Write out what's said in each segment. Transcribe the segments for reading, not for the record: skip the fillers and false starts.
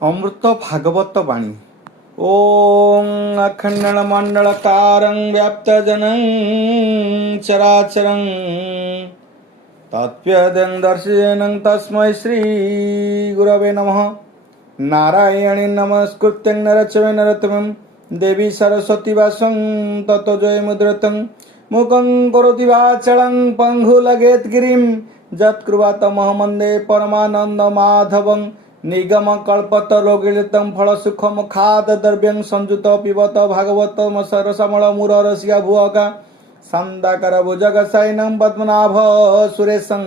अमृत भागवत वाणी। ओं अखंड मंडलकारं व्याप्तजनं चराचरं तत्व्यदं दर्शयनं तस्मै श्री गुरवे नमः। नारायणी नमस्कृत्य नरचवे नरोत्तमं देवी सरस्वती वासं ततो जयमुद्रतं मुखं करोति वाचालं पङ्गुलगेत् गिरिं यत्कृपातमहं वन्दे परमानन्द माधवं निगम कल्पतरोगिलितं फलसुखं खादद्रव्यं संयुत पिबत भागवत सरसमल मुररसिया भुवका संदाकर भुजगशयनं पद्मनाभ सुरेशं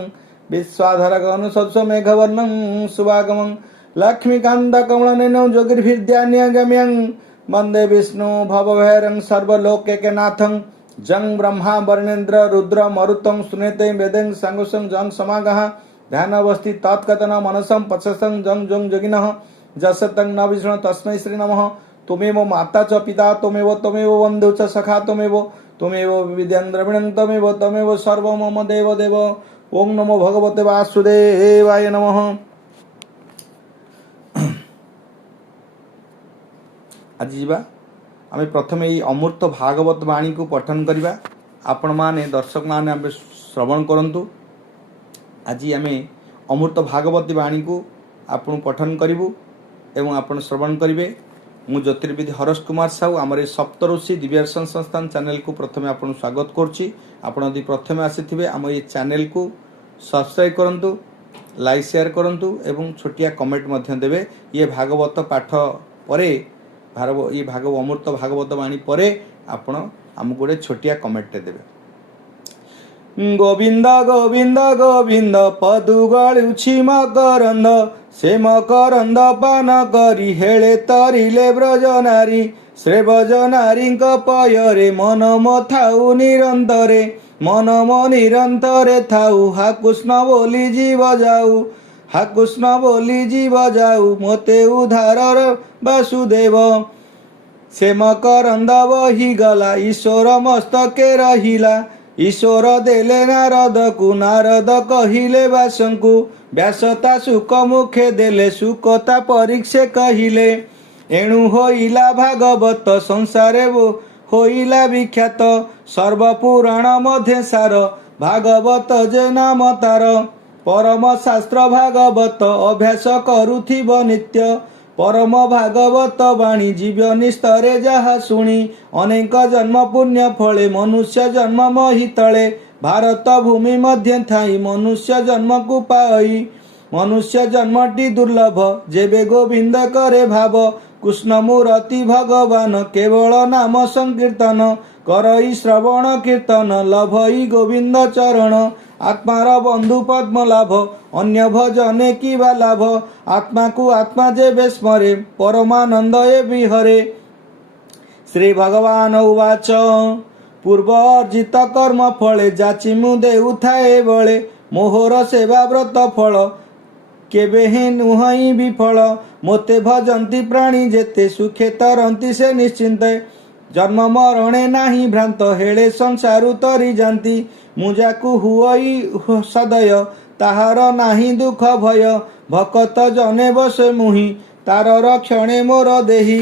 विश्वाधर गनुसत्स्व मेघवर्णं सुभागमं लक्ष्मीकान्त कमलनयनं योगिर्भिर्ध्यानगम्यं वन्दे विष्णु भवभैरं सर्वलोकैकनाथं जं ब्रह्मा वर्णेन्द्र रुद्र मरुतं सुनेते वेदं सांगुसं जं समागः ध्यानवस्थि तत्कथन मनसं पचसं जं जं जोगिनः जसतं न विष्णु तस्मै श्री नमः। त्वमेव माता च पिता त्वमेव बन्धु च सखा त्वमेव विद्यां द्रविणं त्वमेव सर्वं मम देव देव। ओं नमो भगवते वासुदेवाय नमः। आज जीवा आमे प्रथमे ये अमृत भागवत वाणी को पठन करिबा। आपण माने दर्शक माने आमे श्रवण करंतु। आज आमे अमृत भागवत वाणी को आपण पठन करिबु एवं आपण श्रवण करिवे। मु ज्योतिर्विद हरस कुमार साहू आमर सप्तऋषि दिव्यदर्शन संस्थान चैनल को प्रथमे आपण स्वागत करछि। आपण यदि प्रथमे आसीथिबे आम ये चैनल को सब्सक्राइब करंतु, लाइक शेयर करंतु एवं छोटिया कमेंट मध्य देबे। ये भागवत पाठ परे ये अमृत भागवत वाणी परे आपण आमको गोटे छोटिया कमेंट देबे। गोविंद गोविंद गोविंद पदु गळुछि मकरंद से मकरंद पान करी हेळे तरिले ब्रजनारी श्रे ब्रजनारीଙ୍କ पयरे मन मथाउ निरंतरे मन मो निरंतरे थाउ हा कृष्ण बोली जीव जाऊ हा कृष्ण बोली जीव जाऊ मोते उद्धार वासुदेव से मकरंद बही गला ईश्वर मस्तके रहिला ईश्वर देले नारद को नारद कहिले व्यासंकु व्यासता सुख मुखे देले सुखता परीक्षे कहिले एणु होइला भागवत संसारे होइला विख्यात सर्वपुराण मध्य सार भागवत जे नाम तार परम शास्त्र भागवत अभ्यास करुथिब नित्य परम भागवत वाणी जीवन स्तरे जहा शुणी अनेक जन्म पुण्य फले मनुष्य जन्म महितले भारत भूमि मध्य थाई मनुष्य जन्म को पाई मनुष्य जन्मटी दुर्लभ जेबे गोविंद करे भाव कृष्ण मूर्ति भगवान केवल नाम संकीर्तन करई श्रवण कीर्तन लभई गोविंद चरण आत्मार बंधु पद्म लाभ अन्य भजने की लाभ आत्मा को आत्मा जे स्मरे परमानंद ए विहरे। श्री भगवान उवाच पूर्व अर्जित कर्म फले जाची मु देउथाए बळे मोहर सेवा व्रत फल केबे हे नुहई विफल मोते भजंती प्राणी जेते सुखे तरंती से निश्चिंते जन्म मरणे नाही भ्रांत हेळे संसारु तरी जानती मुजाकु हुई सदय ताहार नाही दुख भय भकत जने बसे मुहि तार रक्षणे मोर देही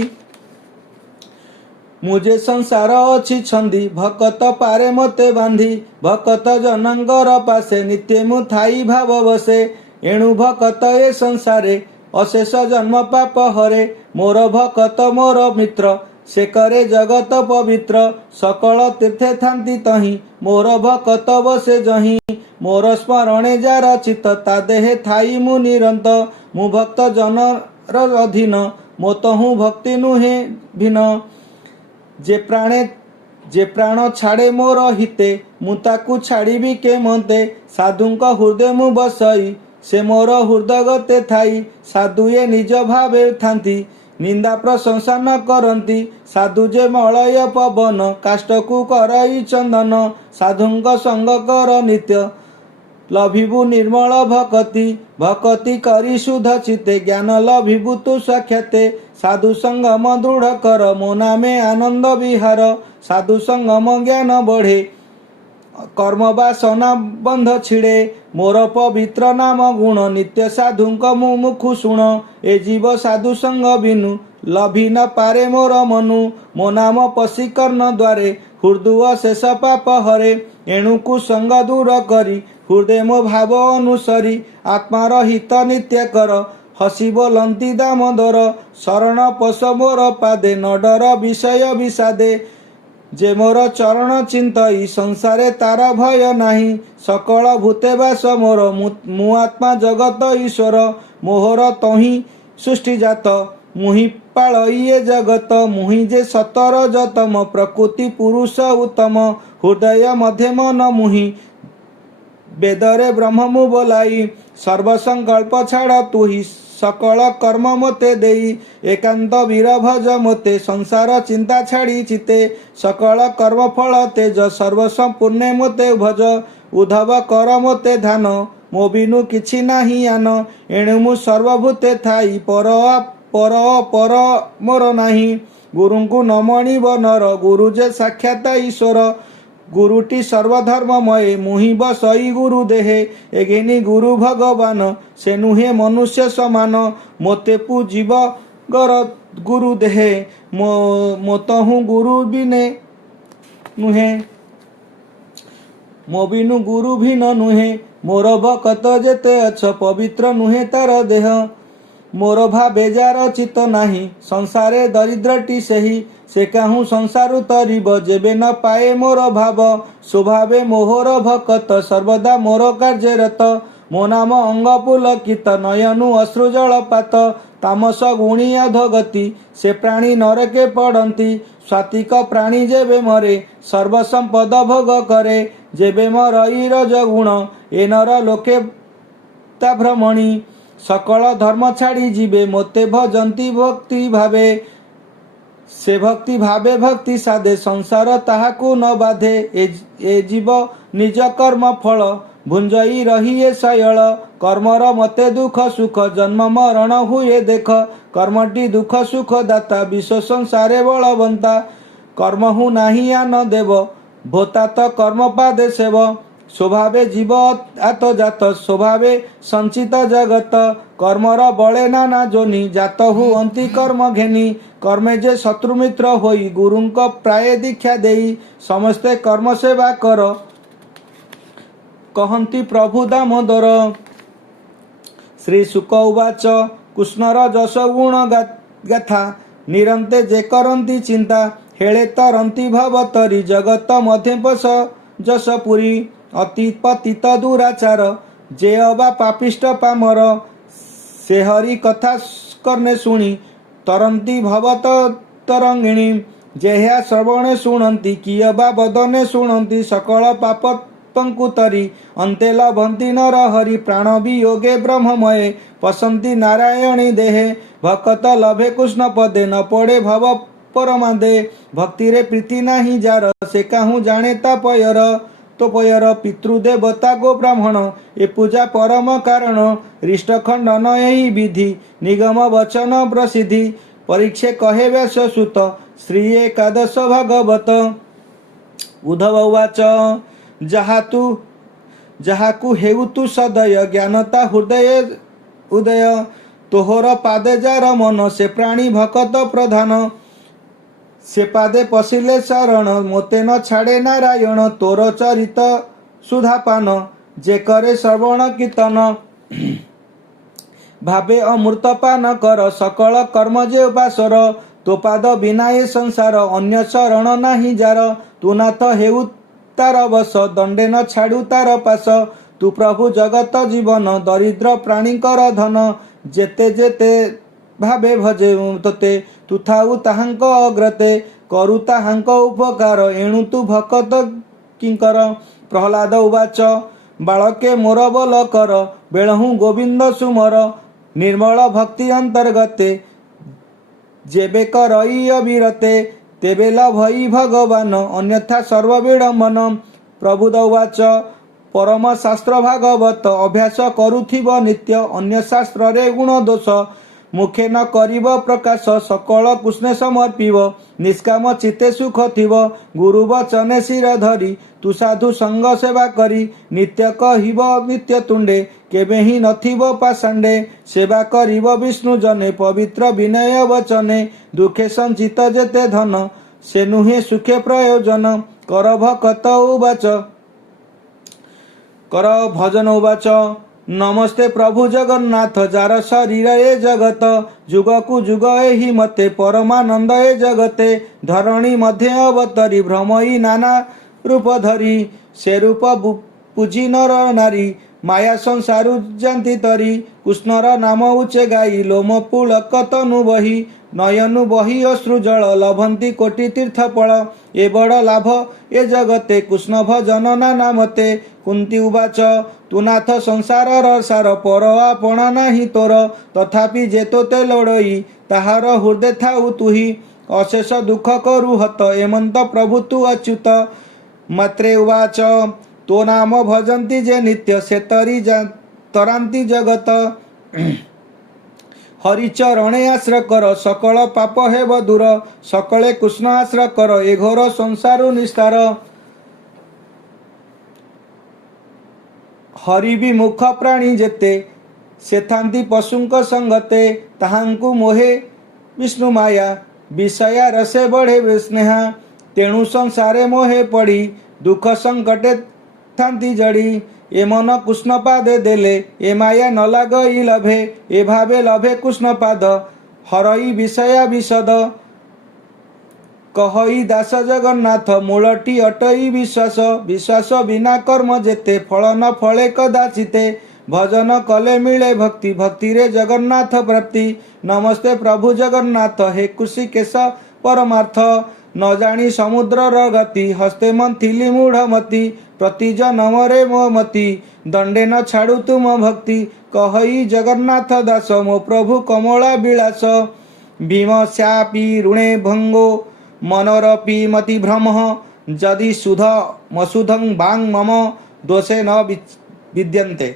मुझे संसार अछि छंदी भकत पारे मते बांधी भकत जनंगर पासे नित्य मु थाई भाव बसे एणु भकत ए संसारे अशेष जन्म पाप हरे मोर भकत मोर मित्र से करे जगत पवित्र सकल तीर्थे थांती तही मोर भकत बसे जही मोर स्मरणे जार चित ता देहे थाई मु निरंत मु भक्त जनर अधीन मोतहु भक्ति नुहे भिन्न जे प्राण छाड़े मोर हिते मु ताकु छाड़ीबी के मते साधुंक हृदय मु बसई से मोर हृदय गते थाई साधु ये निज भावे थांती निंदा प्रशंसा न करती साधु जे मलय पवन काष्ट को करई चंदन साधुंक संग कर नित्य लभिबु निर्मल भक्ति भक्ति करी शुद्ध चिते ज्ञान लभिबु तु साक्षाते साधु संगम दृढ़ कर मो नामे आनंद विहार साधु संगम ज्ञान बढ़े कर्म बासना बंध छिड़े मोर पवित्र नाम गुण नित्य साधुंक मुखु शुण ए जीव साधु संग बिनु लभी न पारे मोर मनु मो नाम पशी कर्ण द्वारे हृदय शेष पाप हरे एणुकु संग दूर करी हृदय मो भाव अनुसरी आत्मार हित नित्य कर हसी बोलंती दामोदर शरण पश मोर पादे न डर विषय विषादे जे मोर चरण चिंतई संसारे तार भय नाही सकल भूते बास मोर मु आत्मा जगत ईश्वर मोहर तही सृष्टि जात मुहि पाळइए जगत मुहि जे सतर जतम प्रकृति पुरुष उत्तम हृदय मध्य मन मुहि वेदरे ब्रह्म मु बोलाई सर्वसंकल्प छाड़ तुही सकल कर्म मोते देई एकांत वीर भज मोते संसार चिंता छाड़ी चिते सकल कर्म फल तेज सर्वसंपूर्ण मोते भज उद्धव कर मोते ध्यान मो बिनु किछि नाही आन एणु मु सर्वभूते थाई पर पर पर मोर नाही गुरुंकु नमणिब नर गुरु जे साक्षात ईश्वर गुरुटी सर्वधर्ममय मुहि बसई गुरु देहे एगेनी गुरु भगवान से नुहे मनुष्य समान मोते पूजिब गर गुरु देहे मोतहु गुरु बिने नुहे मो बिनु गुरु भी न नुहे मोर भकत जेते अछ पवित्र नुहे तार देह मोर भावे जार चित नाही संसारे दरिद्रटी सही से काहू संसारु तरिब जेबे न पाए मोर भाव स्वभावे मोहर भकत सर्वदा मोर कार्यरत मो नाम अंग पुलकित नयनु अश्रु जलपात तामस गुणी अधोगति से प्राणी नरके पड़ती स्वातिक प्राणी जेबे मरे सर्वसंपद भोग करे जेबे मरई रजगुण ए नर लोके ता भ्रमणी सकल धर्म छाड़ी जीवे मोते भजंती भक्ति भावे से भक्ति भावे भक्ति साधे संसार ताहाकु न बाधे ए जीव निज कर्म फल भुंजई रहिए शयल कर्मर मते दुख सुख जन्म मरण हुए देख कर्मटी दुख सुख दाता विश्व संसारे बलवंता कर्म हु नाही आन देव भोतात कर्म पादे सेव स्वभावे जीव आत जात स्वभावे संचित जगत कर्मर बले नाना जोनि जात हु अंति कर्म घेनी कर्मे जे शत्रुमित्र होई गुरुंक प्राय दीक्षा देई समस्ते कर्म सेवा कर कहंती प्रभु दामोदर श्री शुक उवाच कृष्णर जश गुण गाथा निरंते जे करंती चिंता हेळे तरंती भवतरी जगत मध्य पश जश पुरी अति पतित दुराचार जे अबा पापिष्ट पामर से हरि कथा करने शुणी तरंती भवत तरंगिणी जेह्या श्रवणे शुणंती कियबा बदने शुणंती सकल पाप पंकुतरी अंते लभंती नर हरि प्राण वियोगे ब्रह्ममये पसंती नारायणी देहे भक्त लभे कृष्ण पदे न पड़े भव परमादे भक्ति रे प्रीति नाही जार से काहू जाने तापयर तो पयर पितृदेवता गो ब्राह्मण ए पूजा परम कारण रिष्ट खंडन यही विधि निगम वचन प्रसिद्धि परीक्षे कहे व्यास सुत श्री एकादश भागवत उद्धव उवाच जहाकु हेउतु सदय ज्ञानता हृदय उदय तोहर पादे जार मन से प्राणी भकत प्रधान से पादे पशिले शरण मोते न छाड़े नारायण तोर चरित सुधापान जे करे श्रवण कीर्तन भावे अमृत पान कर सकल कर्म जे उपासर तो पाद बिना ये संसार अन्य शरण नाही जार तू नाथ हेउ तार बस दंडे न छाड़ू तार पास तू प्रभु जगत जीवन दरिद्र प्राणी कर धन जेते जेते भावे भजे तोते तू थाऊ ताहांक अग्रते करू ताहांक उपकार एणु तू भकत किंकर प्रहलाद उवाच बालके मोर बल कर बेलहु गोविंद सुमर निर्मल भक्ति अंतर्गते जेबे करई अविरते तेबे लभई भगवान अन्यथा सर्व विडंबन प्रभुद उवाच परम शास्त्र भागवत अभ्यास करुथिब नित्य अन्य शास्त्र रे गुण दोष मुखे न करिब प्रकाश सकल कृष्णे समर्पिब निष्काम चित्ते सुख थिब गुरु वचने शिर धरी तू साधु संग सेवा करी नित्य कहिब नित्य तुंडे केबे ही नथिब पाषांडे सेवा करिब विष्णु जने पवित्र विनय वचने दुखे संचित जेते धन से नुहे सुखे प्रयोजन कर भक्त उवाच कर भजन उवाच नमस्ते प्रभु जगन्नाथ जार शरीर ए जगत जुग कु जुग एहि मते परमानंद ए जगते धरणी मध्य अवतरी भ्रमई नाना रूप धरी से रूप पूजी नर नारी माया संसारु जांति तरी कृष्णर नाम उच्चे गाई लोम पुलक तनु बही नयनु बही अश्रु जल लभंती कोटि तीर्थ फल ए बड़ लाभ ए जगते कृष्ण भजन नाना मते कुंती उवाच तू नाथ संसार सार पर आपणा नाही तोर तथापि जेतो ते लड़ई ताहार हृदय थाउ तुही अशेष दुख करू हत एमंत प्रभु तू अच्युत मात्रे उवाच तो नाम भजंती जे नित्य से तरांती जगत हरिचरणे आश्रय कर सकल पाप हेब दूर सकले कृष्ण आश्रय कर ए घोर संसार निस्तार हरि विमुख प्राणी जेते से थांती पशुंक संगते ताहांकु मोहे विष्णु माया विषया रसे बढ़े स्नेहा तेणु संसारे मोहे पड़ी दुख संकटे थांती जड़ी ए मन कृष्ण पादे देले ए माया न लागई लभे ए भावे लभे कृष्ण पाद हरई विषया विशद कहई दास जगन्नाथ मूलटी अटई विश्वास विश्वास बिना कर्म जेते फल न फले कदाचिते भजन कले मिले भक्ति भक्ति रे जगन्नाथ प्राप्ति नमस्ते प्रभु जगन्नाथ हे कृषिकेश परमार्थ न जानी समुद्र गति हस्ते मंथिली मूढ़मती प्रति जन्म रे मोमती दंडे न छाड़ू तुम भक्ति कहई जगन्नाथ दास मो प्रभु कमला विलास भीम श्यापी ऋणे भंगो मनोरपी मति भ्रम जदि सुध मसुधं बांग मम दोषे न विद्यन्ते।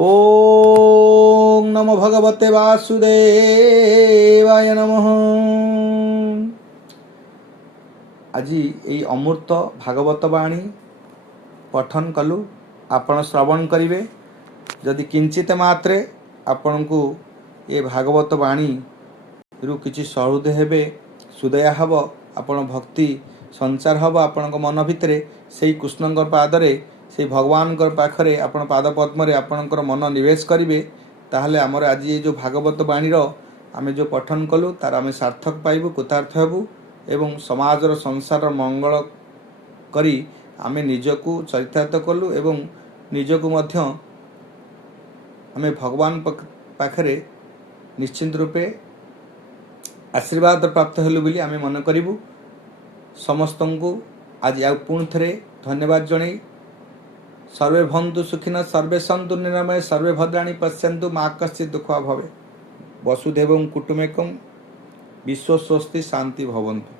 ओम नमो भगवते वासुदेवाय नमः। आज यही अमूर्त भागवत बाणी पठन कलु आपण श्रवण करिवे जदि किंचित मात्रे आपण को ये भागवत बाणी रु किछि सहृद हेबे सुदया हब आपण भक्ति संचार हब आपण मन भितरे से कृष्ण पादरे से भगवान पाखरे आपण पाद पद्म आपणकर मन निवेश करिवे ताहले आमर आज ये जो भागवत बाणी आमे जो पठन कलु तार आमे सार्थक पाइबु कृतार्थ हेबु एवं समाजर संसार मंगल करी आमे निजकु चरितार्थ कलु एवं निजकु मध्य आमे भगवान पाखरे निश्चिंत रूपे आशीर्वाद प्राप्त हेलु बोली आमे मन करिबु। समस्तंकु आज आ पुणी थरे धन्यवाद जणै सर्वे भवन्तु सुखिनः सर्वे सन्तु निरामय सर्वे भद्राणि पश्यन्तु मा कश्चित् दुःखः भवेत्। वसुधैवं कुटुम्बकं विश्व स्वस्ति शांति भवन्तु।